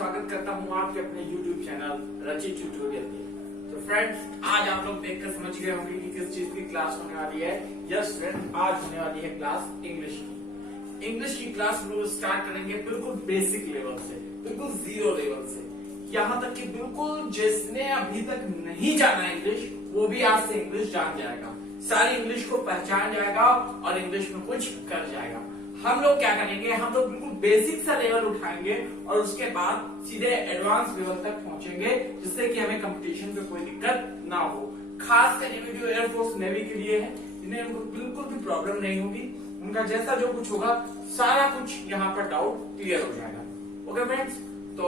स्वागत करता हूँ आपके अपने YouTube चैनल रचित ट्यूटोरियल में। तो फ्रेंड्स, आज आप लोग देखकर समझ गए होंगे कि किस चीज की क्लास होने वाली है। यस फ्रेंड, आज होने वाली है क्लास इंग्लिश की। इंग्लिश की क्लास हम लोग स्टार्ट करेंगे बिल्कुल बेसिक लेवल से, बिल्कुल जीरो लेवल से, यहाँ तक कि बिल्कुल जिसने अभी तक नहीं जाना इंग्लिश वो भी आज से इंग्लिश जान जाएगा, सारी इंग्लिश को पहचान जाएगा और इंग्लिश में कुछ कर जाएगा। हम लोग क्या करेंगे, हम लोग बिल्कुल बेसिक सा लेवल उठाएंगे और उसके बाद सीधे एडवांस लेवल तक पहुंचेंगे, जिससे कि हमें कंपटीशन पे कोई दिक्कत ना हो। खास कर ये वीडियो एयरफोर्स नेवी के लिए है, जिन्हें उनको बिल्कुल भी प्रॉब्लम नहीं होगी। उनका जैसा जो कुछ होगा सारा कुछ यहाँ पर डाउट क्लियर हो जाएगा। ओके फ्रेंड्स, तो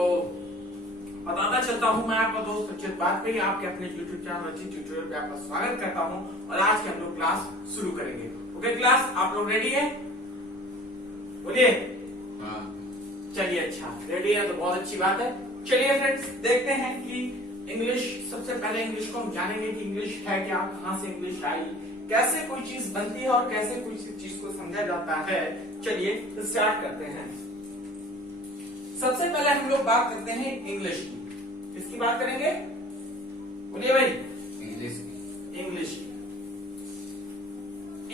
बताता चलता हूँ मैं आपका दोस्त रचित बाजपेयी, आपके अपने यूट्यूब चैनल रचित ट्यूटोरियल पे आपका स्वागत करता हूँ और आज के हम लोग क्लास शुरू करेंगे। ओके क्लास, आप लोग रेडी है? बोलिए। हाँ। चलिए, अच्छा रेडी है तो बहुत अच्छी बात है। चलिए फ्रेंड्स, देखते हैं कि इंग्लिश, सबसे पहले इंग्लिश को हम जानेंगे कि इंग्लिश है क्या, कहाँ से इंग्लिश आई, कैसे कोई चीज बनती है और कैसे कोई चीज को समझा जाता है। चलिए स्टार्ट करते हैं। सबसे पहले हम लोग बात करते हैं इंग्लिश की। किसकी बात करेंगे? बोलिए भाई। इंग्लिश की।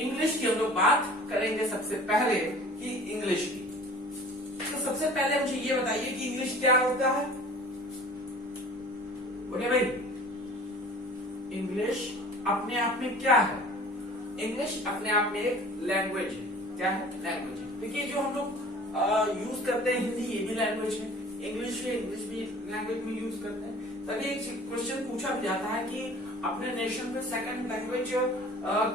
इंग्लिश की हम लोग बात करेंगे सबसे पहले कि इंग्लिश की। तो सबसे पहले मुझे ये बताइए कि इंग्लिश क्या होता है? बोलिए भाई। इंग्लिश अपने आप में क्या है? इंग्लिश अपने आप में एक लैंग्वेज है। क्या है? लैंग्वेज है। देखिए, जो हम लोग यूज करते हैं हिंदी, ये भी लैंग्वेज है। इंग्लिश भी लैंग्वेज में यूज करते हैं। तभी एक क्वेश्चन पूछा भी जाता है कि अपने नेशन में सेकंड लैंग्वेज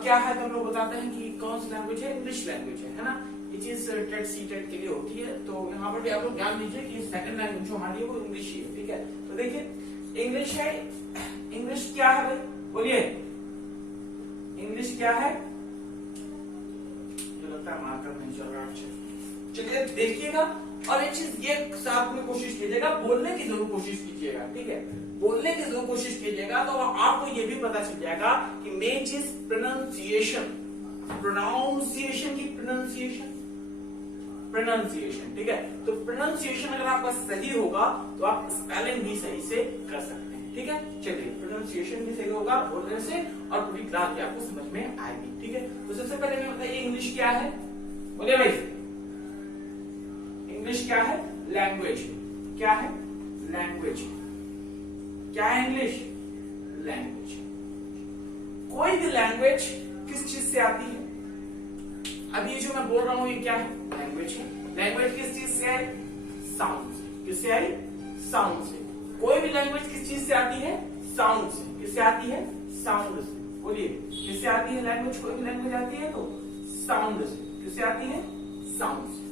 क्या है, तो हम लोग बताते हैं कि कौन सी लैंग्वेज है? इंग्लिश लैंग्वेज है ना। ये चीज टेट सी टेट के लिए होती है, तो यहाँ पर भी आप लोग ध्यान दीजिए कि सेकंड लैंग्वेज जो हमारी है वो इंग्लिश ही है। ठीक है, तो देखिए इंग्लिश है। इंग्लिश क्या है भाई? बोलिए। इंग्लिश क्या है? जो लगता है मार्कर नहीं चल रहा। अच्छा चलिए देखिएगा, और एक चीज ये साथ में कोशिश कीजिएगा, बोलने की जरूर कोशिश कीजिएगा। ठीक है, बोलने की जरूर कोशिश कीजिएगा, तो आपको ये भी पता चल जाएगा कि मेन चीज प्रोनाउंसिएशन, प्रोनाउंसिएशन की प्रोनाउंसिएशन। ठीक है, तो प्रोनाउंसिएशन अगर आपका सही होगा तो आप स्पेलिंग भी सही से कर सकते हैं। ठीक है, चलिए प्रोनाउंसिएशन भी सही होगा बोलने से और पूरी क्लास भी आपको समझ में आएगी। ठीक है, तो सबसे पहले मैं बताइए इंग्लिश क्या है? बोलिए भाई। इंग्लिश क्या है? लैंग्वेज। क्या है? लैंग्वेज। क्या है इंग्लिश? लैंग्वेज। कोई भी लैंग्वेज किस चीज से आती है? अब ये जो मैं बोल रहा हूं ये क्या है? लैंग्वेज है। लैंग्वेज किस चीज से आई? साउंड से। किससे आई? साउंड से। कोई भी लैंग्वेज किस चीज से आती है? साउंड से। किससे आती है? साउंड से। बोलिए, किससे आती है लैंग्वेज? कोई भी लैंग्वेज आती है तो साउंड से। किससे आती है? साउंड से।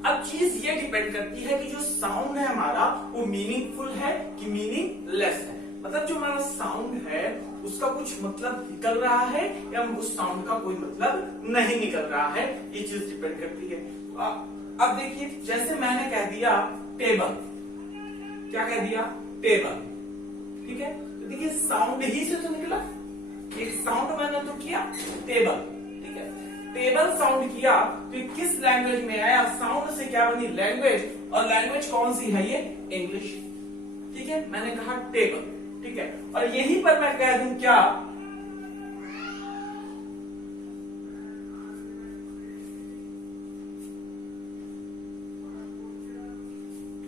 अब चीज ये डिपेंड करती है कि जो साउंड है हमारा वो मीनिंगफुल है कि मीनिंगलेस है। मतलब जो हमारा साउंड है उसका कुछ मतलब निकल रहा है या उस साउंड का कोई मतलब नहीं निकल रहा है, ये चीज डिपेंड करती है। अब देखिए, जैसे मैंने कह दिया टेबल। क्या कह दिया? टेबल। ठीक है, तो देखिए साउंड ही से तो निकला, एक साउंड मैंने तो किया टेबल। ठीक है, टेबल साउंड किया तो किस लैंग्वेज में आया? साउंड से क्या बनी? लैंग्वेज। और लैंग्वेज कौन सी है? ये इंग्लिश। ठीक है, मैंने कहा टेबल। ठीक है, और यहीं पर मैं कह दूं क्या?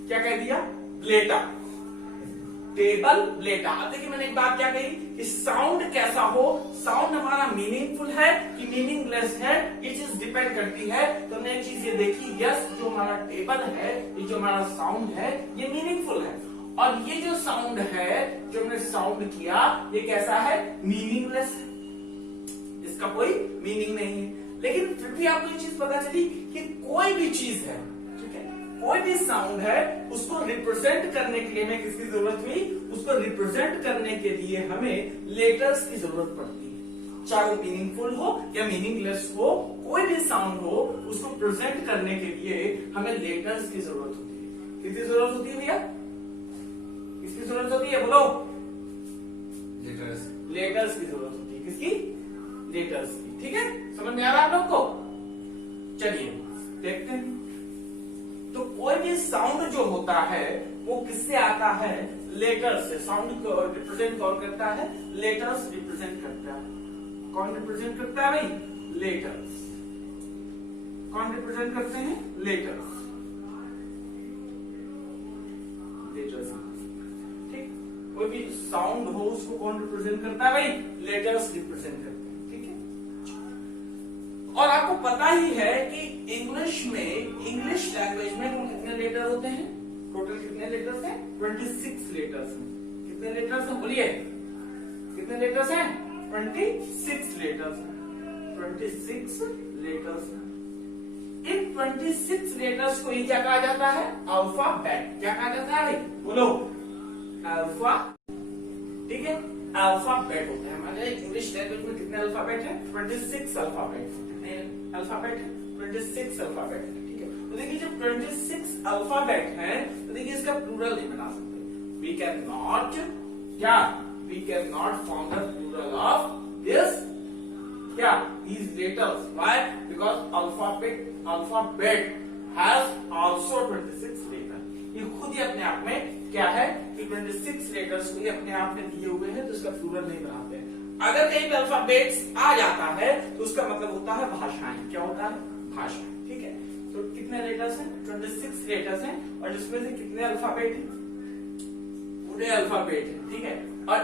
क्या कह दिया? ब्लेटा। Table, Blatta. अब देखिए मैंने एक बात क्या कही कि साउंड कैसा हो, साउंड हमारा मीनिंगफुल है कि मीनिंगलेस है, ये चीज डिपेंड करती है। तो हमने एक चीज ये देखी, यस जो हमारा टेबल है, ये जो हमारा साउंड है ये मीनिंगफुल है, और ये जो साउंड है जो हमने साउंड किया ये कैसा है? मीनिंगलेस है, इसका कोई मीनिंग नहीं है। लेकिन फिर भी आपको ये चीज पता चली कि कोई भी चीज है, कोई भी साउंड है, उसको रिप्रेजेंट करने के लिए हमें किसकी जरूरत हुई? उसको रिप्रेजेंट करने के लिए हमें लेटर्स की जरूरत पड़ती है। चाहे वो मीनिंगफुल हो या मीनिंगलेस हो, कोई भी साउंड हो, उसको प्रेजेंट करने के लिए हमें लेटर्स की जरूरत होती है। किसकी जरूरत होती है भैया? किसकी जरूरत होती है? बोलो। लेटर्स। लेटर्स की जरूरत होती है। किसकी? लेटर्स की। ठीक है, समझ में आ रहा है आप लोग को? चलिए देखते हैं। तो कोई भी साउंड जो होता है वो किससे आता है? लेटर से। साउंड को रिप्रेजेंट कौन करता है? लेटर्स रिप्रेजेंट करता है। कौन रिप्रेजेंट करता है भाई? लेटर्स। कौन रिप्रेजेंट करते हैं? लेटर्स। लेटर्स, ठीक। कोई भी साउंड हो उसको कौन रिप्रेजेंट करता है भाई? लेटर्स रिप्रेजेंट करते हैं, ठीक है। और आपको पता ही है कि इंग्लिश लैंग्वेज में कुल कितने लेटर होते हैं? टोटल कितने लेटर्स हैं? 26 लेटर्स हैं। कितने लेटर्स हैं बोलिए? कितने लेटर्स हैं? 26 लेटर्स हैं। 26 लेटर्स हैं। इन 26 लेटर्स को ही क्या कहा जाता है? अल्फाबेट। क्या कहा जाता है भाई? बोलो। अल्फा, ठीक है। अल्फाबेट होते हैं हमारे इंग्लिश लैंग्वेज में। कितने अल्फाबेट है? 26 अल्फाबेट। कितने अल्फाबेट है? 26 अल्फाबेट है, ठीक है। तो देखिए जब 26 अल्फाबेट है तो देखिए इसका प्लूरल नहीं बना सकते। वी कैन नॉट, क्या? We can not form the plural of this, क्या? these letters. Why? Because alphabet has also 26 letters. ये खुद ही अपने आप में क्या है कि 26 लेटर्स को ही अपने आप में दिए हुए हैं, तो इसका प्लूरल नहीं बनाते। अगर कहीं पे अल्फाबेट्स आ जाता है तो उसका मतलब होता है भाषाएं। क्या होता है? भाषाएं, ठीक है। तो कितने लेटर्स हैं? 26 लेटर्स हैं। और जिसमें से कितने अल्फाबेट हैं? पूरे अल्फाबेट है, ठीक है। और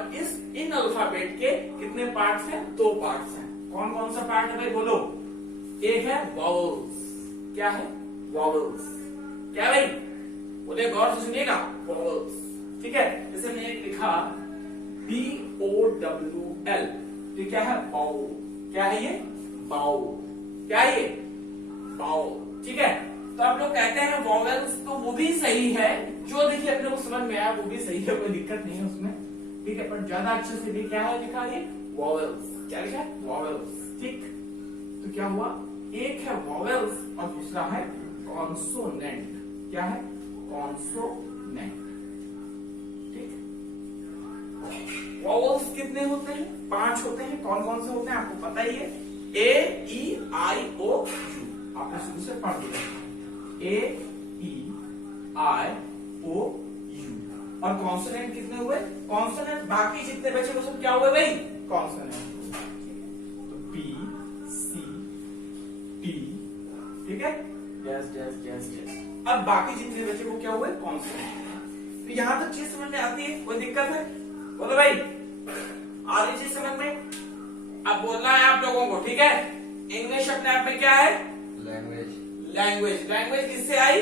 इन अल्फाबेट के कितने पार्ट्स हैं? 2 पार्ट्स हैं। कौन कौन सा पार्ट है भाई? बोलो। एक है वॉवल्स। क्या है? वॉवल्स। क्या भाई? बोले, गौर से सुनिएगा। वॉवल्स, ठीक है। जैसे मैंने एक लिखा BOWL, तो क्या है? बाउल। क्या है ये? बाउल। क्या है ये? बाउल, ठीक है। तो आप लोग कहते हैं वॉवल्स, तो वो भी सही है। जो देखिए अपने को समझ में आया वो भी सही है, कोई दिक्कत नहीं है उसमें, ठीक है। पर ज्यादा अच्छे से भी क्या है लिखा? ये वॉवल्स। क्या लिखा है? वॉवल्स, ठीक। तो क्या हुआ? एक है वॉवल्स और दूसरा है कॉन्सोनेंट। क्या है? कॉन्सोनेंट, ठीक। वॉवल्स कितने होते हैं? 5 होते हैं। कौन कौन से होते हैं आपको पता ही है। AEIOU, आपने शुरू से पढ़ दिया। AEIOU। और कॉन्सोनेंट कितने हुए? कॉन्सोनेंट बाकी जितने बचे वो सब क्या हुए भाई? कॉन्सोनेंट। B, C, T, ठीक है। यस। अब बाकी जितने बचे वो क्या हुए? कॉन्सोनेंट। तो यहां तक चीज समझ में आती है? कोई दिक्कत है? बोलो भाई, आ रही चीज समझ में? अब बोलना है आप लोगों को, ठीक है। इंग्लिश अपने आप में क्या है? लैंग्वेज किससे आई?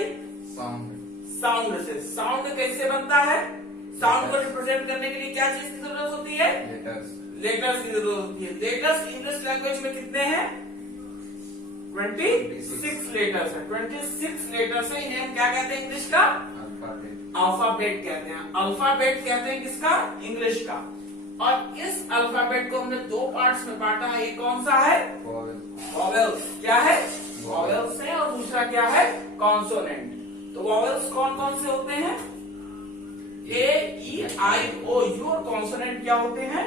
साउंड से। साउंड कैसे बनता है? साउंड को रिप्रेजेंट करने के लिए क्या चीज की जरूरत होती है? लेटर्स की जरूरत होती है। लेटर्स इंग्लिश लैंग्वेज में कितने हैं? 26 लेटर्स है। 26 लेटर्स है। इन्हें हम क्या कहते हैं इंग्लिश का? अल्फाबेट कहते हैं। अल्फाबेट कहते हैं किसका? इंग्लिश का। और इस अल्फाबेट को हमने 2 पार्ट्स में बांटा है। एक कौन सा है? वॉवेल्स। क्या है? वॉवेल्स है। और दूसरा क्या है? कॉन्सोनेंट। तो वॉवेल्स कौन कौन से होते हैं? AEIOU। और कॉन्सोनेंट क्या होते हैं?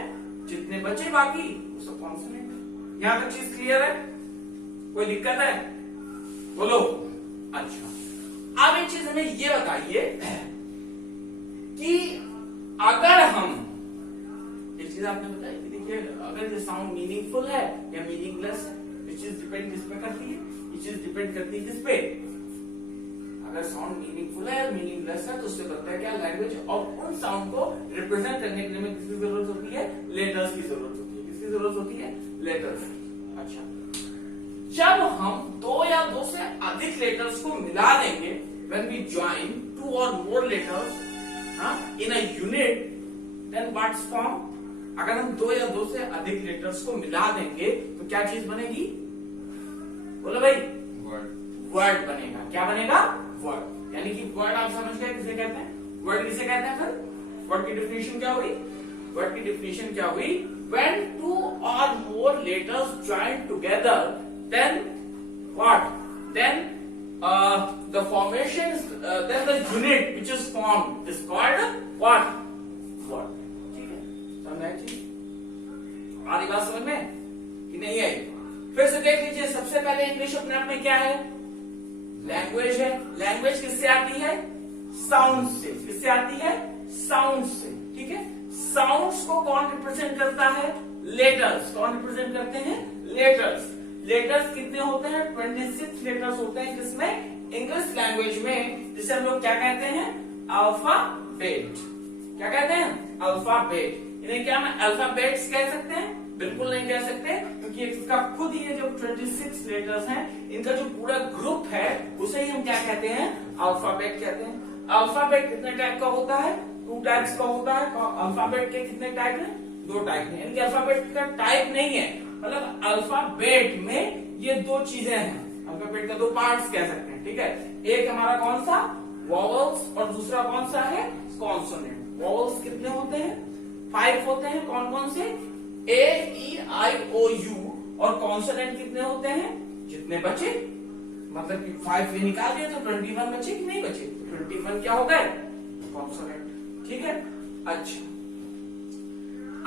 जितने बचे बाकी वो सब कॉन्सोनेंट। यहां तक चीज क्लियर है? कोई दिक्कत है? बोलो। अच्छा, अब एक चीज हमें ये बताइए कि अगर हम, एक चीज आपने बताई कि देखिए अगर ये साउंड मीनिंगफुल है या मीनिंगलेस है, ये चीज डिपेंड किस पे करती है? ये चीज डिपेंड करती है किस पे? अगर साउंड मीनिंगफुल है या मीनिंगलेस है तो उससे बनता है क्या? लैंग्वेज। और उन साउंड को रिप्रेजेंट करने के लिए हमें किसकी जरूरत होती है? लेटर्स की जरूरत होती है। किसकी जरूरत होती है? लेटर्स। अच्छा, जब हम 2 या 2 से अधिक लेटर्स को मिला देंगे, when we join 2 or more letters in a unit, then what's form? अगर हम 2 या 2 से अधिक लेटर्स को मिला देंगे तो क्या चीज बनेगी? बोलो भाई। वर्ड बनेगा। क्या बनेगा? वर्ड। यानी कि वर्ड आप समझ गए किसे कहते हैं? वर्ड किसे कहते हैं? फिर वर्ड की डेफिनेशन क्या हुई? वर्ड की डेफिनेशन क्या हुई? When 2 or more letters join together, then what? Then the formation is, then the unit which is formed is called what? Word. ठीक है, समझ आई चीज? हमारी बात समझ में कि नहीं आई? फिर से देख लीजिए। सबसे पहले इंग्लिश अपने आप में क्या है? लैंग्वेज है। लैंग्वेज किससे आती है? साउंड से। किससे आती है? साउंड से। ठीक है, साउंड्स को कौन रिप्रेजेंट करता है? लेटर्स। कौन रिप्रेजेंट करते हैं? लेटर्स। लेटर्स कितने होते हैं? 26 लेटर्स होते हैं। किसमें? इंग्लिश लैंग्वेज में, जिसे हम लोग क्या कहते हैं? अल्फाबेट। क्या कहते हैं? अल्फाबेट। इन्हें क्या हम अल्फाबेट्स कह सकते हैं? बिल्कुल नहीं कह सकते, क्योंकि इसका खुद ये जो 26 लेटर्स हैं, इनका जो पूरा ग्रुप है उसे ही हम क्या कहते हैं? अल्फाबेट कहते हैं। अल्फाबेट कितने टाइप का होता है? 2 टाइप्स का होता है। अल्फाबेट के कितने टाइप हैं? 2 टाइप हैं। इनके अल्फाबेट का टाइप नहीं है, मतलब अल्फाबेट में ये 2 चीजें हैं। अल्फाबेट का 2 पार्ट्स कह सकते हैं। ठीक है, एक हमारा कौन सा? वॉवल्स, और दूसरा कौन सा है? कॉन्सोनेंट। वॉवल्स कितने होते हैं? 5 होते हैं। कौन कौन से? A, E, I, O, U। और कॉन्सोनेंट कितने होते हैं? जितने बचे, मतलब कि 5 ये निकाल दिया तो 21 बचे कि नहीं बचे? 21 क्या हो गए? कॉन्सोनेंट। ठीक है, अच्छा।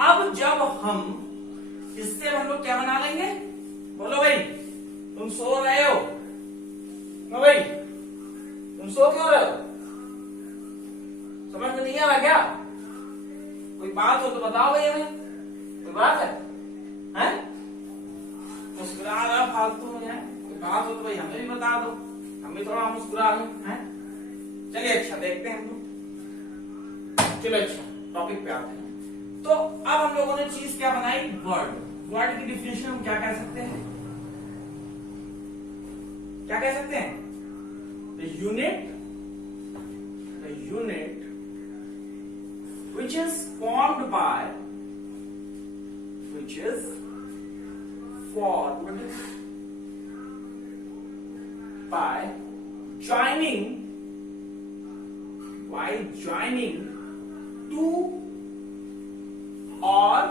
अब जब हम इससे हम लोग क्या बना लेंगे? बोलो भाई, तुम सो रहे हो? क्यों भाई, तुम सो क्यों रहे हो? समझ में नहीं आ रहा क्या? कोई बात हो तो बताओ भाई हमें। कोई बात है? हैं? मुस्कुरा रहा फालतू में है? कोई बात हो तो भाई हमें भी बता दो, हम भी थोड़ा मुस्कुरा लें। हैं? चलिए, अच्छा देखते हैं हम लोग। चलो अच्छा, टॉपिक पे आते हैं। तो अब हम लोगों ने चीज क्या बनाई? वर्ड। वर्ड की डिफिनेशन हम क्या कह सकते हैं? क्या कह सकते हैं? The unit which is formed by joining two or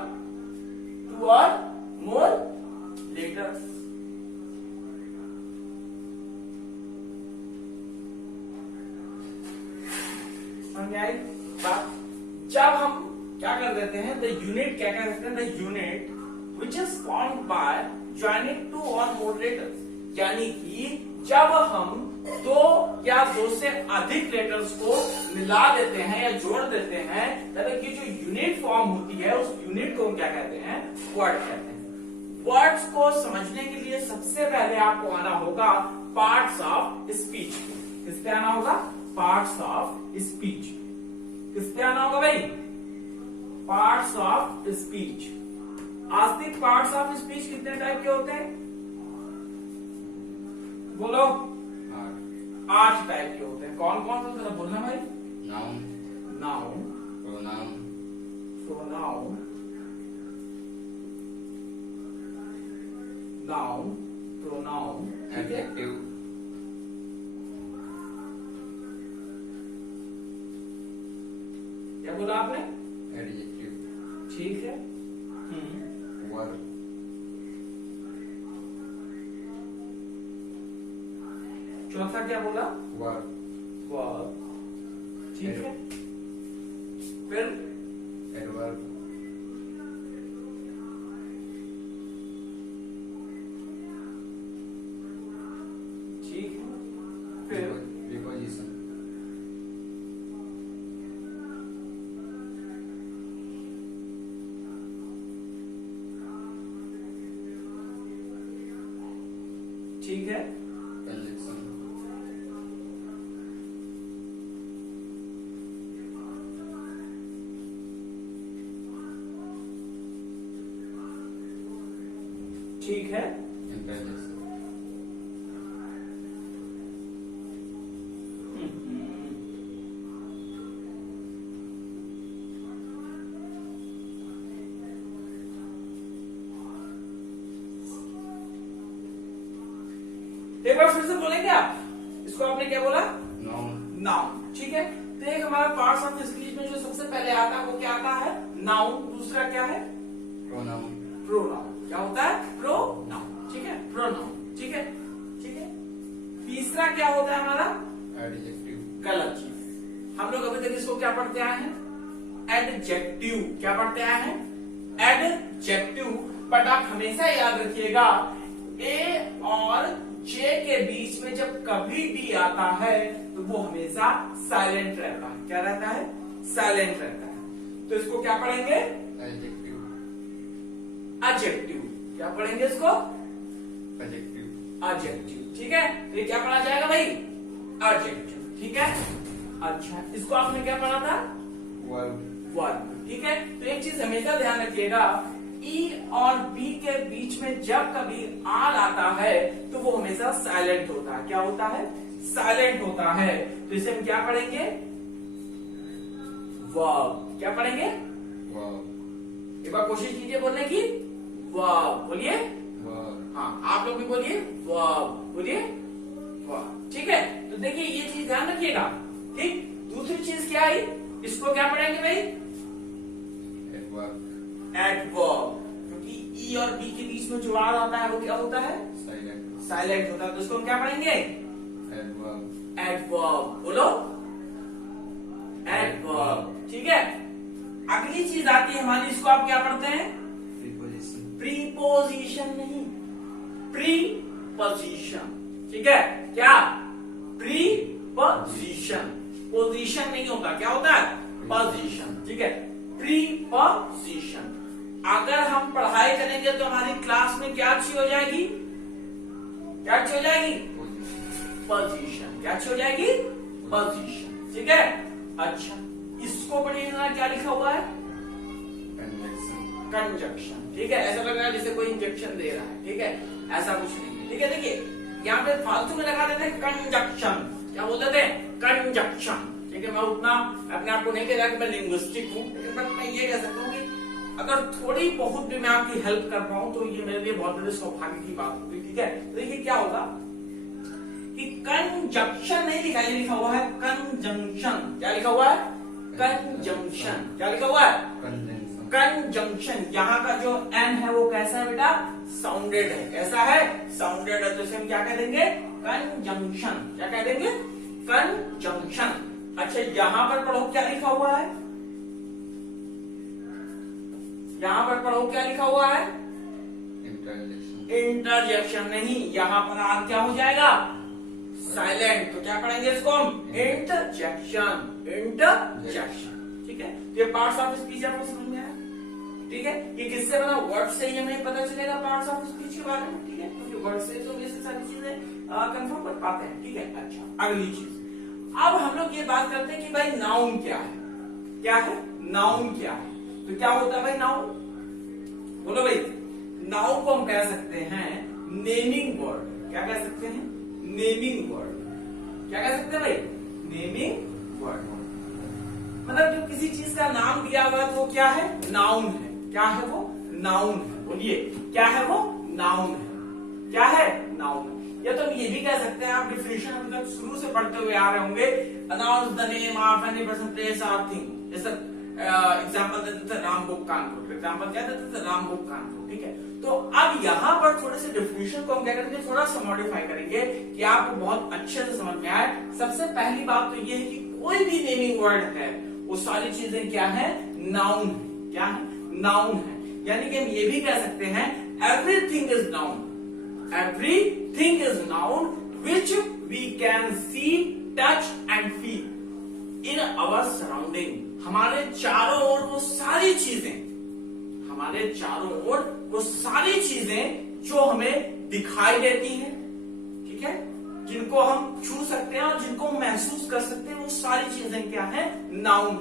more letters। समझ आई बात? जब हम क्या कर देते हैं? द यूनिट क्या कह सकते हैं? The unit which is formed by joining 2 और मोर लेटर्स। यानी कि जब हम 2 या 2 से अधिक लेटर्स को मिला देते हैं या जोड़ देते हैं, तब की जो यूनिट फॉर्म होती है, उस यूनिट को हम क्या कहते हैं? वर्ड कहते हैं। वर्ड्स को समझने के लिए सबसे पहले आपको आना होगा पार्ट्स ऑफ स्पीच। किस पे आना होगा? Parts of speech. किस पे आना होगा भाई? Parts of speech. Astik parts of speech कितने टाइप के होते हैं? बोलो। 8 टाइप के होते हैं। कौन कौन सा? जरा बोलना भाई। नाउन, प्रोनाउन, प्रोनाउन, एडजेक्टिव, क्या बोला आपने? एडजेक्टिव, ठीक है। वर्ब, चौथा क्या बोला? वर्ब, ठीक है। फिर एडवर्ब, ठीक है। फिर प्रीपोजिशन, ठीक है। कंजक्शन, ठीक है। इंटरजेक्शन, एक बार फिर से बोलेंगे आप? इसको आपने क्या बोला? Noun, noun. ठीक है, तो एक हमारा पार्ट्स ऑफ स्पीच में जो सबसे पहले आता है वो क्या आता है? नाउन। दूसरा क्या है? Pronoun, pronoun. क्या होता है? प्रोनाउन। ठीक है, प्रोनाउन। ठीक है, ठीक है। तीसरा क्या होता है हमारा? एडजेक्टिव, गलत चीज। हम लोग अभी तक इसको क्या पढ़ते आए हैं? एडजेक्टिव। क्या पढ़ते आए हैं? एडजेक्टिव। बट आप हमेशा याद रखिएगा, ए और जे के बीच में जब कभी डी आता है तो तो वो हमेशा साइलेंट रहता है। क्या रहता है? साइलेंट रहता है। तो इसको क्या पढ़ेंगे? एडजेक्टिव। एडजेक्टिव। क्या पढ़ेंगे इसको? एडजेक्टिव। एडजेक्टिव। ठीक है, तो ये क्या पढ़ा जाएगा भाई? एडजेक्टिव। ठीक है, अच्छा इसको आपने क्या पढ़ा था? वर्ब। वर्ब। ठीक है, तो एक चीज हमेशा ध्यान रखिएगा, ई और बी के बीच में जब कभी आर आता है तो वो हमेशा साइलेंट होता है। क्या होता है? साइलेंट होता है। तो इसे हम क्या पढ़ेंगे? वर्ब। क्या पढ़ेंगे? वर्ब। एक बार कोशिश कीजिए बोलने की। वर्ब बोलिए। वर्ब। हाँ, आप लोग भी बोलिए वर्ब। बोलिए वर्ब। ठीक है, तो देखिए ये चीज ध्यान रखिएगा। ठीक, दूसरी चीज क्या आई? इसको क्या पढ़ेंगे भाई? एडवर्ब। एडवर्ब। क्योंकि ई और बी के बीच में जो आर आता है वो क्या होता है? साइलेंट। साइलेंट होता है। तो इसको हम क्या पढ़ेंगे? एडवर्ब। एडवर्ब। बोलो एडवर्ब। ठीक है, अगली चीज आती है हमारी, इसको आप क्या पढ़ते हैं? प्रीपोजिशन। प्रीपोजिशन नहीं, प्रीपोजिशन। ठीक है, क्या? प्रीपोजिशन। पोजीशन नहीं होता, क्या होता है? पोजीशन। ठीक है, प्रीपोजिशन। अगर हम पढ़ाई करेंगे तो हमारी क्लास में क्या अच्छी हो जाएगी? क्या अच्छी हो जाएगी? पोजीशन। क्या अच्छी हो जाएगी? पोजीशन। ठीक है, अच्छा इसको पढ़िएगा, क्या लिखा हुआ है? कंजक्शन। कंजक्शन। ठीक है, ऐसा लग रहा है जैसे कोई इंजेक्शन दे रहा है। ठीक है, ऐसा कुछ नहीं है। ठीक है, देखिए यहाँ पे फालतू में लगा देते हैं कंजक्शन। क्या बोलते थे? कंजक्शन। ठीक है, मैं उतना अपने आप को नहीं कह रहा कि मैं लिंग्विस्टिक हूँ, लेकिन मैं ये कह सकता हूँ कि अगर थोड़ी बहुत भी मैं आपकी हेल्प कर पाऊं तो ये मेरे लिए बहुत बड़े सौभाग्य की बात होगी। ठीक है, तो देखिए क्या होगा कि कंजक्शन नहीं लिखा, ये लिखा हुआ है कंजंक्शन। क्या लिखा हुआ है? कंजंक्शन। क्या लिखा हुआ है? कंजंक्शन। कंजंक्शन। यहाँ का जो एन है वो कैसा है बेटा? साउंडेड है। कैसा है? साउंडेड है। तो इसे हम क्या कह देंगे? कंजंक्शन। क्या कह देंगे? कंजंक्शन। अच्छा यहां पर पढ़ो क्या लिखा हुआ है? यहां पर पढ़ो क्या लिखा हुआ है? इंटरजेक्शन। इंटरजेक्शन नहीं, यहां पर आर क्या हो जाएगा? साइलेंट। तो क्या पढ़ेंगे इसको हम? इंटरजेक्शन। इंटरजेक्शन। ठीक है, ये पार्ट्स ऑफ स्पीच आपको समझ में आया? ठीक है, ये किससे बना? वर्ड से ही हमें पता चलेगा पार्ट्स ऑफ स्पीच के बारे में। ठीक है, क्योंकि वर्ड से तो वैसे सारी चीजें कंफर्म कर पाते हैं। ठीक है, अच्छा अगली चीज, अब हम लोग ये बात करते हैं कि भाई नाउन क्या है? क्या है? नाउन क्या है? तो क्या होता है भाई नाउन? बोलो भाई। नाउन को हम कह सकते हैं नेमिंग वर्ड। क्या कह सकते हैं? Naming word. क्या कह सकते हैं भाई? Naming word. मतलब जो किसी चीज का नाम दिया हुआ है तो वो क्या है? नाउन है। क्या है वो? नाउन है। बोलिए क्या है वो? नाउन है। क्या है? नाउन है। या तो हम ये भी कह सकते हैं, आप डिफिनेशन अभी तक शुरू से पढ़ते हुए आ रहे होंगे, announce the name of any person, place और थिंग। जैसे एग्जांपल देते थे राम बुक कानपुर। एग्जांपल क्या देते थे? राम बुक कानपुर। ठीक है, तो अब यहाँ पर थोड़े से डिफिनेशन को हम क्या करेंगे? थोड़ा सा मॉडिफाई करेंगे कि आपको बहुत अच्छे से समझ में आए। सबसे पहली बात तो ये है कि कोई भी नेमिंग वर्ड है वो सारी चीजें क्या है? नाउन है। क्या है? नाउन है। यानी कि हम ये भी कह सकते हैं everything is noun. Everything is noun which we can see, touch and feel in our surrounding. हमारे चारों ओर वो सारी चीजें, हमारे चारों ओर वो सारी चीजें जो हमें दिखाई देती हैं, ठीक है, जिनको हम छू सकते हैं और जिनको हम महसूस कर सकते हैं, वो सारी चीजें क्या है? नाउन।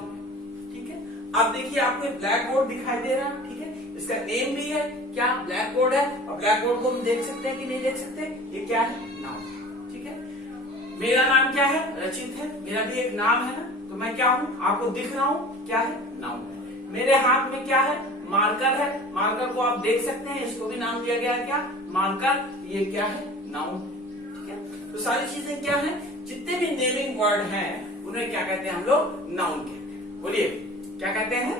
ठीक है, अब देखिए आपको एक ब्लैक बोर्ड दिखाई दे रहा है। ठीक है, इसका नेम भी है क्या? ब्लैक बोर्ड है। और ब्लैक बोर्ड को हम देख सकते हैं कि नहीं देख सकते? ये क्या है? नाउन। ठीक है, मेरा नाम क्या है? रचित है। मेरा भी एक नाम है ना, तो मैं क्या हूं? आपको दिख रहा हूं। क्या है? नाउन है। मेरे हाथ में क्या है? मार्कर है। मार्कर को आप देख सकते हैं, इसको भी नाम दिया गया है क्या? मार्कर। ये क्या है? नाउन। ठीक है, तो सारी चीजें क्या है? जितने भी नेमिंग वर्ड हैं उन्हें क्या कहते हैं हम लोग? नाउन कहते हैं। बोलिए क्या कहते हैं?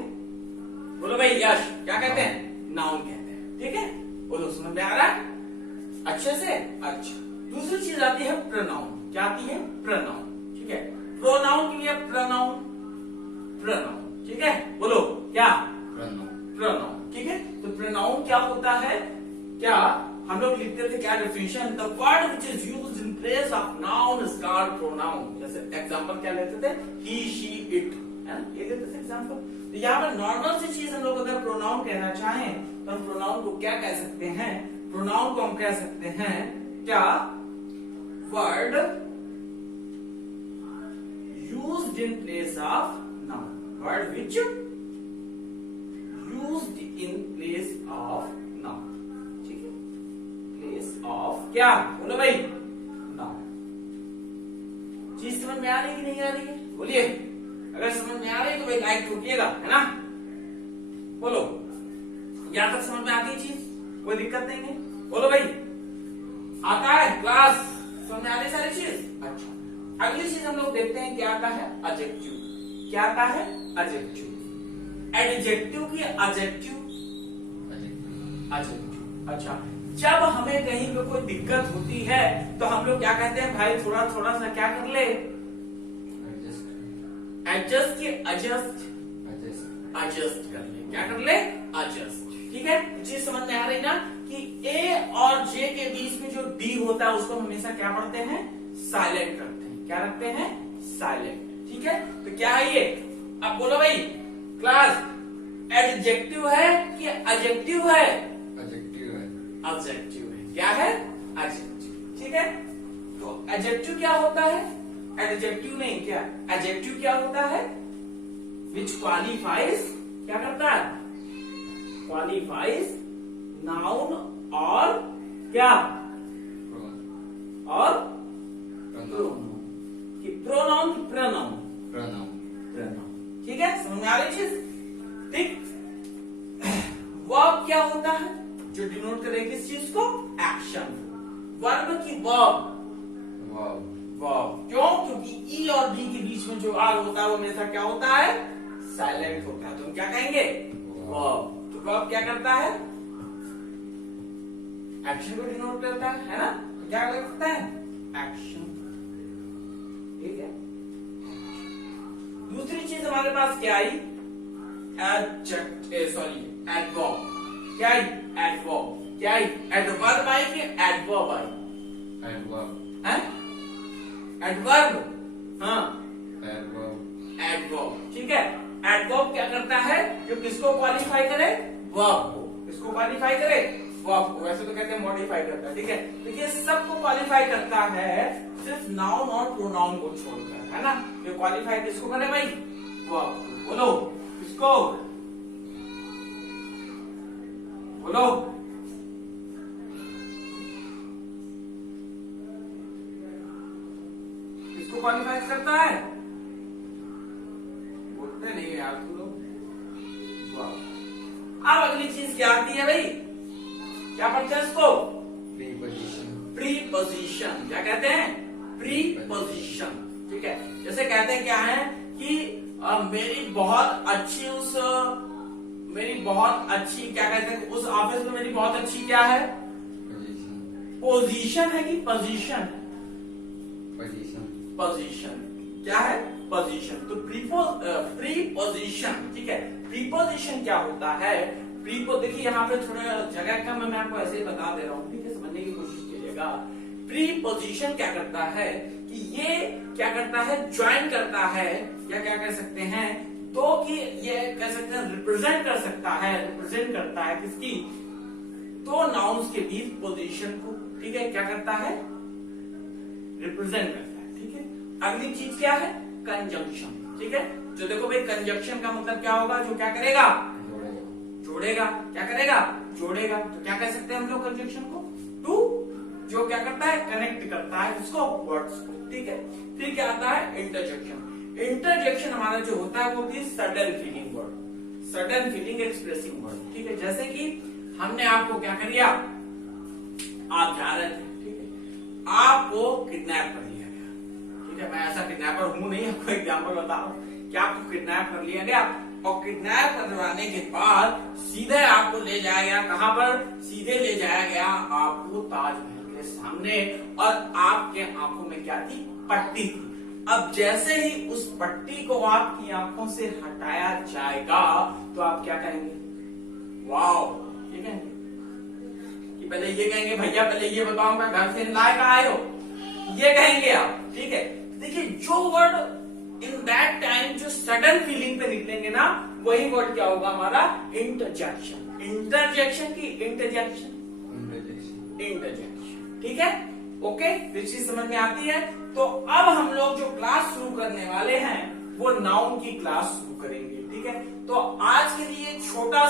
बोलो भाई यश, क्या कहते हैं? नाउन कहते हैं। ठीक है, बोलो समझ में आ रहा है अच्छे से? अच्छा, दूसरी चीज आती है प्रोनाउन। क्या आती है? प्रोनाउन। ठीक है, प्रोनाउन की है प्रोनाउन। प्रोनाउन। ठीक है, बोलो क्या? प्रोनाउन। प्रोनाउन। ठीक है, तो प्रोनाउन क्या होता है? क्या हम लोग लिखते थे क्या definition? The word which is used in place of noun is called pronoun. जैसे एग्जांपल क्या लेते थे, ही शी इट, है ना, ये देते थे एग्जांपल। तो यहाँ पर नॉर्मल सी चीज हम लोग अगर प्रोनाउन कहना चाहें तो हम प्रोनाउन को क्या कह सकते हैं, प्रोनाउन को हम कह सकते हैं क्या, word used in place of noun, word which used in place of noun, ठीक है, प्लेस ऑफ क्या, बोलो भाई, नाउन। चीज समझ में आ रही है कि नहीं आ रही है, बोलिए। अगर समझ में आ रही है तो भाई लाइक ठोकिएगा, है ना, बोलो। यहां तक समझ में आती है चीज, कोई दिक्कत नहीं है, बोलो भाई। आता है क्लास, समझ में आ रही सारी चीज। अच्छा, अगली चीज हम लोग देखते हैं क्या आता है, एडजेक्टिव। क्या आता है, एडजेक्टिव। एडजेक्टिव की एडजेक्टिव, एडजेक्टिव। अच्छा, जब हमें कहीं पे कोई दिक्कत होती है तो हम लोग क्या कहते हैं भाई, थोड़ा थोड़ा सा क्या कर ले, एडजस्ट की एडजस्ट, एडजस्ट कर ले, क्या कर ले, एडजस्ट, ठीक है। चीज समझ में आ रही ना कि ए और जे के बीच में जो डी होता है उसको हमेशा क्या पढ़ते हैं, साइलेंट करते हैं, क्या रखते हैं, साइलेंट, ठीक है। तो क्या है ये, अब बोलो भाई क्लास, एडजेक्टिव है कि एडजेक्टिव है, एडजेक्टिव है, एडजेक्टिव है, क्या है, एडजेक्टिव, ठीक है। तो एडजेक्टिव क्या होता है, एडजेक्टिव नहीं, क्या एडजेक्टिव क्या होता है, विच क्वालिफाइज, क्या करता है, क्वालिफाइज नाउन और क्या, और प्रोनाउन, कि प्रोनाउन की प्रोनाउन, प्रोनाउन, प्रोनाउन, ठीक है, समझ में आ रही चीज, ठीक। वर्ब क्या होता है, जो डिनोट करेगी इस चीज को, एक्शन। वर्ब की वर्ब, वर्ब, वर्ब, क्यों, क्योंकि ई और डी के बीच में जो आर होता है वो हमेशा क्या होता है, साइलेंट होता है, तो हम क्या कहेंगे, वर्ब। तो वर्ब क्या करता है, एक्शन को डिनोट करता है ना, तो क्या करता है, एक्शन, ठीक है। दूसरी चीज हमारे पास क्या आई, एडवर्ब, क्या आई, एडवर्ब, क्या आई, एडवर्ब आई कि एडवर्ब आई, एडवर्ब, है एडवर्ब, हाँ एडवर्ब, एडवर्ब, ठीक है। एडवर्ब क्या करता है, जो किसको क्वालिफाई करे, वर्ब को, किसको क्वालिफाई करे, वर्ब को, वैसे तो कहते हैं मॉडिफाई करता है, ठीक है। देखिए सबको क्वालिफाई करता है, सिर्फ नाउन और प्रोनाउन को छोड़कर, है ना। ये क्वालिफाई किसको करे भाई, वर्ब को, बोलो किसको, बोलो, किसको क्वालिफाई करता है, बोलते नहीं यार तुम लोग। अब अगली चीज क्या आती है भाई, क्या पढ़ते हैं इसको, प्रीपोजिशन, प्रीपोजिशन, क्या कहते हैं, प्रीपोजिशन, ठीक है। जैसे कहते हैं क्या है कि मेरी बहुत अच्छी क्या कहते हैं, उस ऑफिस में मेरी बहुत अच्छी क्या है, पोजीशन है कि पोजीशन, पोजीशन, पोजीशन, क्या है, पोजीशन। तो प्रीपोजिशन, ठीक है। प्रीपोजिशन क्या होता है, देखिए यहाँ पे थोड़ा जगह कम है, मैं आपको ऐसे ही बता दे रहा हूँ, ठीक है, समझने की कोशिश कीजिएगा। प्रीपोजिशन क्या करता है कि ये क्या करता है, ज्वाइन करता है, या क्या कह सकते हैं, तो कि ये कह सकते हैं रिप्रेजेंट कर सकता है, रिप्रेजेंट करता है किसकी, तो नाउन्स के बीच पोजीशन को, ठीक है, क्या करता है, रिप्रेजेंट करता है, ठीक है। अगली चीज क्या है, कंजंक्शन, ठीक है। जो देखो भाई कंजंक्शन का मतलब क्या होगा, जो क्या करेगा, जोड़ेगा, क्या करेगा, जोड़ेगा। तो क्या कह सकते हैं हम लोग कंजंक्शन को, टू, जो क्या करता है, कनेक्ट करता है उसको, वर्ड्स को, ठीक है। फिर क्या आता है, इंटरजेक्शन। इंटरजेक्शन हमारा जो होता है वो भी sudden feeling word, sudden feeling expressing word, ठीक है। जैसे कि हमने आपको क्या कर दिया, आप जा रहे थे, ठीक है, आपको किडनैप कर लिया गया, ठीक है। मैं ऐसा किडनैपर हूं नहीं, आपको एग्जाम्पल बता रहा हूं कि आपको किडनैप कर लिया गया, और किडनैप करवाने के बाद सीधे आपको ले जाया गया, कहां पर, सीधे ले जाया गया आपको ताजमहल के सामने, और आपके आंखों में क्या थी, पट्टी थी। अब जैसे ही उस पट्टी को आपकी आंखों से हटाया जाएगा तो आप क्या कहेंगे, वाओ, ये कहेंगे कि पहले ये कहेंगे, भैया पहले ये बताओ मैं घर से लाए कहाँ आए हो, ये कहेंगे आप, ठीक है। देखिए जो वर्ड इन दैट टाइम जो सडन फीलिंग पे निकलेंगे ना, वही वर्ड क्या होगा हमारा, इंटरजेक्शन। इंटरजेक्शन की इंटरजेक्शन, इंटरजेक्शन, ठीक है। ओके, ये चीज समझ में आती है। तो अब हम लोग जो क्लास शुरू करने वाले हैं वो नाउन की क्लास शुरू करेंगे, ठीक है। तो आज के लिए छोटा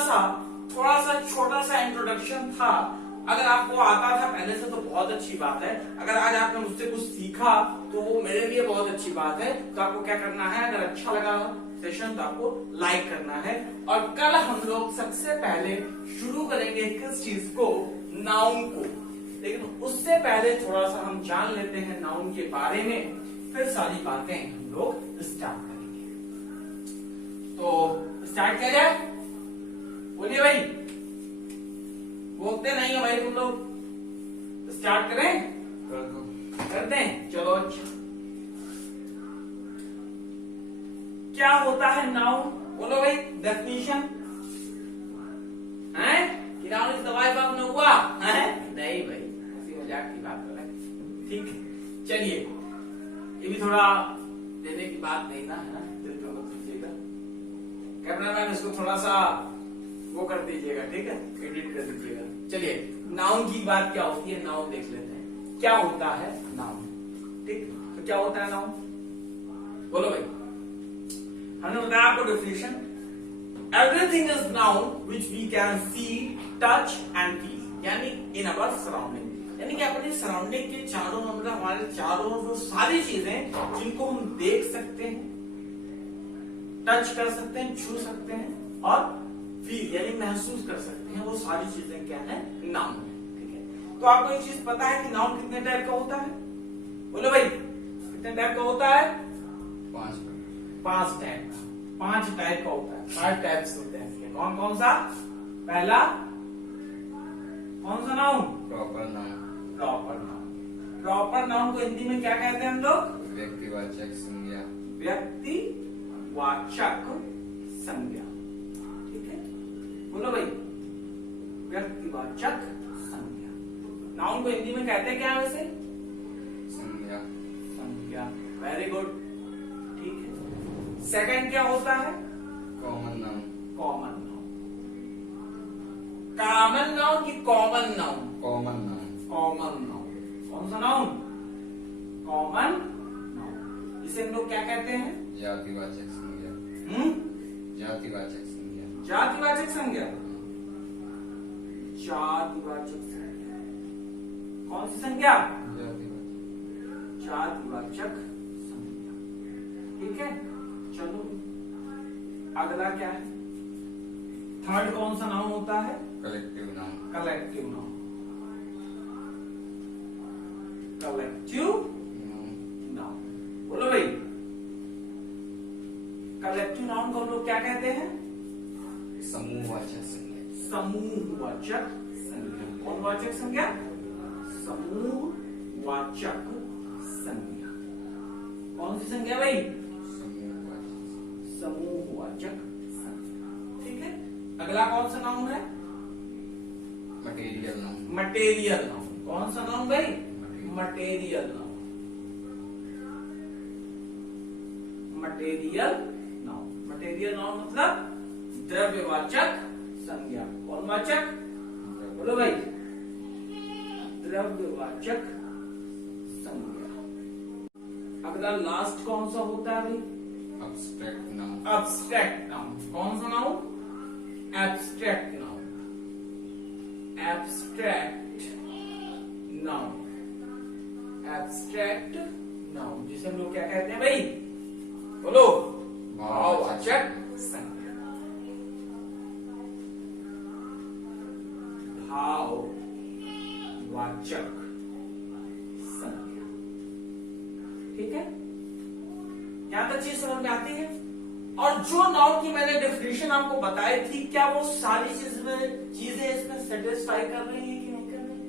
सा इंट्रोडक्शन था। अगर आपको आता था पहले से तो बहुत अच्छी बात है, अगर आज आपने मुझसे कुछ सीखा तो वो मेरे लिए बहुत अच्छी बात है। तो आपको क्या करना है, अगर अच्छा लगा सेशन तो आपको लाइक करना है। और कल हम लोग सबसे पहले शुरू करेंगे किस चीज को, नाउन को। लेकिन उससे पहले थोड़ा सा हम जान लेते हैं नाउन के बारे में, फिर सारी बातें हम लोग स्टार्ट करेंगे। तो स्टार्ट किया जाए, बोलिए भाई, बोलते नहीं है भाई तुम लोग, स्टार्ट करें, कर दें, चलो। अच्छा, क्या होता है नाउन, बोलो भाई, डेफिनेशन है कि noun is the wife of नोवा है? नहीं भाई, ऐसी मजाक की बात कर रहे हैं, ठीक है। चलिए, ये भी थोड़ा देने की बात नहीं ना, है ना, दिल में मत लीजिएगा। कैमरामैन इसको थोड़ा सा वो कर दीजिएगा, ठीक है, एडिट कर दीजिएगा। चलिए, नाउन की बात क्या होती है, नाउन देख लेते हैं क्या होता है नाउन, ठीक। तो क्या होता है नाउन, बोलो भाई। हमने बताया आपको definition, everything is noun which we can see, touch and feel, यानी इन अवर सराउंडिंग, यानी कि अपनी सराउंडिंग के चारों, मतलब हमारे चारों वो सारी चीजें जिनको हम देख सकते हैं, टच कर सकते हैं, छू सकते हैं और फील यानी महसूस कर सकते हैं, वो सारी चीजें क्या है, नाउन है, ठीक है। तो आपको एक चीज पता है कि नाउन कितने टाइप का होता है, बोलो भाई, कितने टाइप का होता है? 5 टाइप का, 5 टाइप का होता है, 5 टाइप्स होते हैं इसके। कौन कौन सा? पहला कौन सा noun? Proper noun. Proper noun. Proper noun को हिंदी में क्या कहते हैं हम लोग? व्यक्तिवाचक संज्ञा। व्यक्तिवाचक संज्ञा, ठीक है, बोलो भाई, व्यक्तिवाचक संज्ञा। नाउन को हिंदी में कहते हैं क्या वैसे? संज्ञा। संज्ञा, वेरी गुड, ठीक है। सेकंड क्या होता है? Common noun. Common noun. Common noun की common noun? Common noun. Common noun. कौन सा नाउन? Common noun. इसे हम लोग क्या कहते हैं? जातिवाचक संज्ञा। जातिवाचक संज्ञा। जातिवाचक संज्ञा। जातिवाचक संज्ञा, कौन सी संज्ञा? जातिवाचक संज्ञा, ठीक है। चलो, अगला क्या है? थर्ड कौन सा नाउन होता है? Collective noun. Collective noun. Collective noun, बोलो भाई, कलेक्टिव नाउन को हम लोग क्या कहते हैं? समूहवाचक संज्ञा। समूहवाचक संज्ञा। कौन वाचक संज्ञा? समूहवाचक संज्ञा। कौन सी संज्ञा भाई? समूहवाचक संज्ञा, ठीक है। अगला कौन सा नाउन है? Material noun. Material noun. कौन सा नाउन भाई? Material noun. Material noun. Material noun मतलब द्रव्यवाचक संज्ञा। कौन वाचक? बोलो भाई, द्रव्यवाचक संज्ञा। अगला लास्ट कौन सा होता है भाई? Abstract noun. Abstract noun. कौन सा noun? Abstract noun. Abstract noun. Abstract noun जिसे हम लोग क्या कहते हैं भाई? बोलो, भाववाचक संज्ञा। भाववाचक संज्ञा, ठीक है। यहां तक चीज समझ में आती है। और जो नाउन की मैंने डेफिनेशन आपको बताई थी, क्या वो सारी चीजें इसमें सेटिस्फाई कर रही है कि नहीं कर रही है?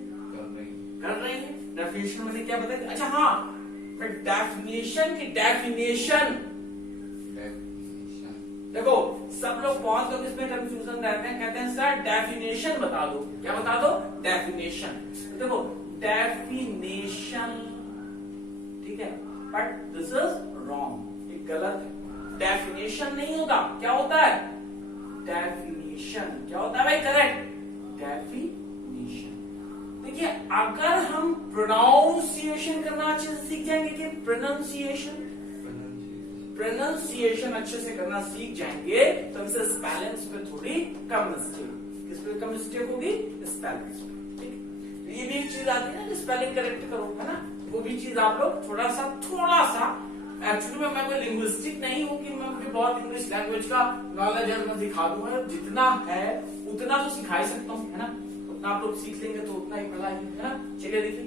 कर रही है। डेफिनेशन मैंने क्या बताया? अच्छा हाँ, डेफिनेशन की डेफिनेशन देखो, सब लोग, बहुत लोग इसमें कंफ्यूजन रहते हैं, कहते हैं सर डेफिनेशन बता दो। क्या बता दो? डेफिनेशन। तो देखो, डेफिनेशन ठीक है, बट दिस इज रॉन्ग, ये गलत है। डेफिनेशन नहीं होता, क्या होता है? डेफिनेशन। क्या होता है भाई? Correct, definition. देखिए, अगर हम प्रोनाउंसिएशन करना अच्छे से सीख जाएंगे कि प्रोनाउंसिएशन अच्छे से करना सीख जाएंगे तो हमसे स्पेलिंग्स पे थोड़ी कम मिस्टेक, किस पे कम मिस्टेक होगी? स्पेलिंग्स पे। ठीक है, ये भी एक चीज आती है ना, स्पेलिंग करेक्ट करो, है ना, वो भी चीज आप लोग थोड़ा सा एक्चुअली मैं कोई लिंग्विस्टिक नहीं हूँ कि मैं मुझे बहुत इंग्लिश लैंग्वेज का नॉलेज है, मैं सिखा दूंगा, जितना है उतना तो सिखा ही सकता हूँ, है ना, उतना आप लोग सीख लेंगे तो उतना ही पढ़ाई, है ना। चलिए देखिए,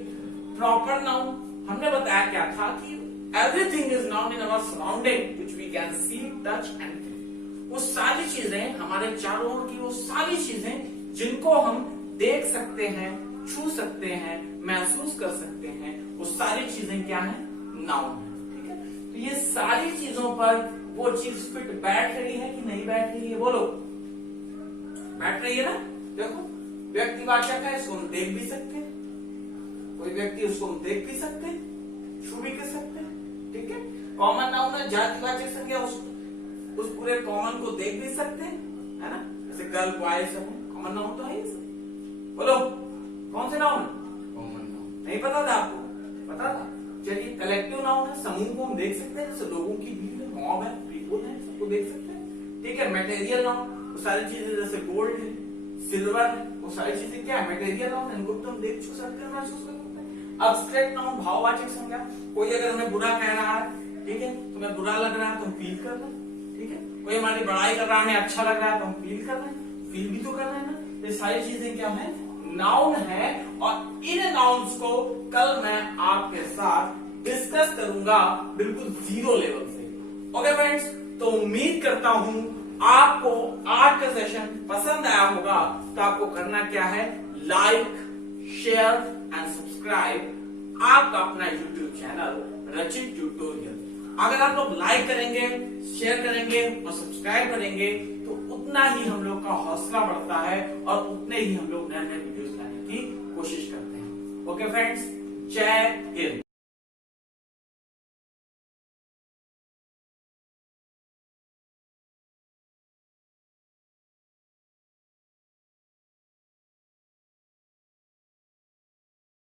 प्रॉपर नाउन हमने बताया क्या था कि everything is noun in our surrounding which we can see, touch and feel. वो सारी चीजें हमारे चारों ओर की, वो सारी चीजें जिनको हम देख सकते हैं, छू सकते हैं, महसूस कर सकते हैं, वो सारी चीजें क्या है? नाउन है। ठीक है, तो ये सारी चीजों पर वो चीज फिट बैठ रही है कि नहीं बैठ रही है? बोलो, बैठ रही है ना। देखो, व्यक्तिवाचक है, इसको हम देख भी सकते हैं, कोई व्यक्ति उसको हम देख भी सकते हैं, छू भी कर सकते हैं। ठीक है, कॉमन नाउन है, जातिवाचक संज्ञा, उस पूरे कॉमन को देख भी सकते हैं, है ना, जैसे गर्ल बॉय सब कॉमन नाउन तो है। बोलो, कौन से नाउन? Common noun. नहीं पता था आपको? पता था। चलिए, कलेक्टिव नाउन है, समूह को हम देख सकते हैं, जैसे लोगों की भीड़ है, मॉब है, पीपल है, सबको देख सकते हैं। ठीक है, मटेरियल नाउन, वो सारी चीजें जैसे गोल्ड है, सिल्वर है, वो सारी चीजें क्या है? मटेरियल नाउन, इनको तो हम देख छू सकते हैं, महसूस कर सकते हैं। अब्स्ट्रैक्ट नाउन, भाववाचक संज्ञा, कोई अगर हमें बुरा कह रहा है, ठीक है, तो हमें बुरा लग रहा है तो हम फील कर रहे हैं। ठीक है, कोई हमारी बड़ाई कर रहा है, हमें अच्छा लग रहा है तो हम फील कर रहे हैं, फील भी तो कर रहे हैं ना। ये सारी चीजें क्या है? नाउन है। और इन नाउन्स को कल मैं आपके साथ डिस्कस करूंगा बिल्कुल जीरो लेवल से। ओके फ्रेंड्स, तो उम्मीद करता हूं आपको आज का सेशन पसंद आया होगा। तो आपको करना क्या है? लाइक, शेयर एंड सब्सक्राइब आपका अपना यूट्यूब चैनल रचित ट्यूटोरियल। अगर आप लोग लाइक करेंगे, शेयर करेंगे और सब्सक्राइब करेंगे तो उतना ही हम लोग का हौसला बढ़ता है और उतने ही हम लोग नए नए वीडियोस लाने की कोशिश करते हैं। ओके फ्रेंड्स, जय हिंद।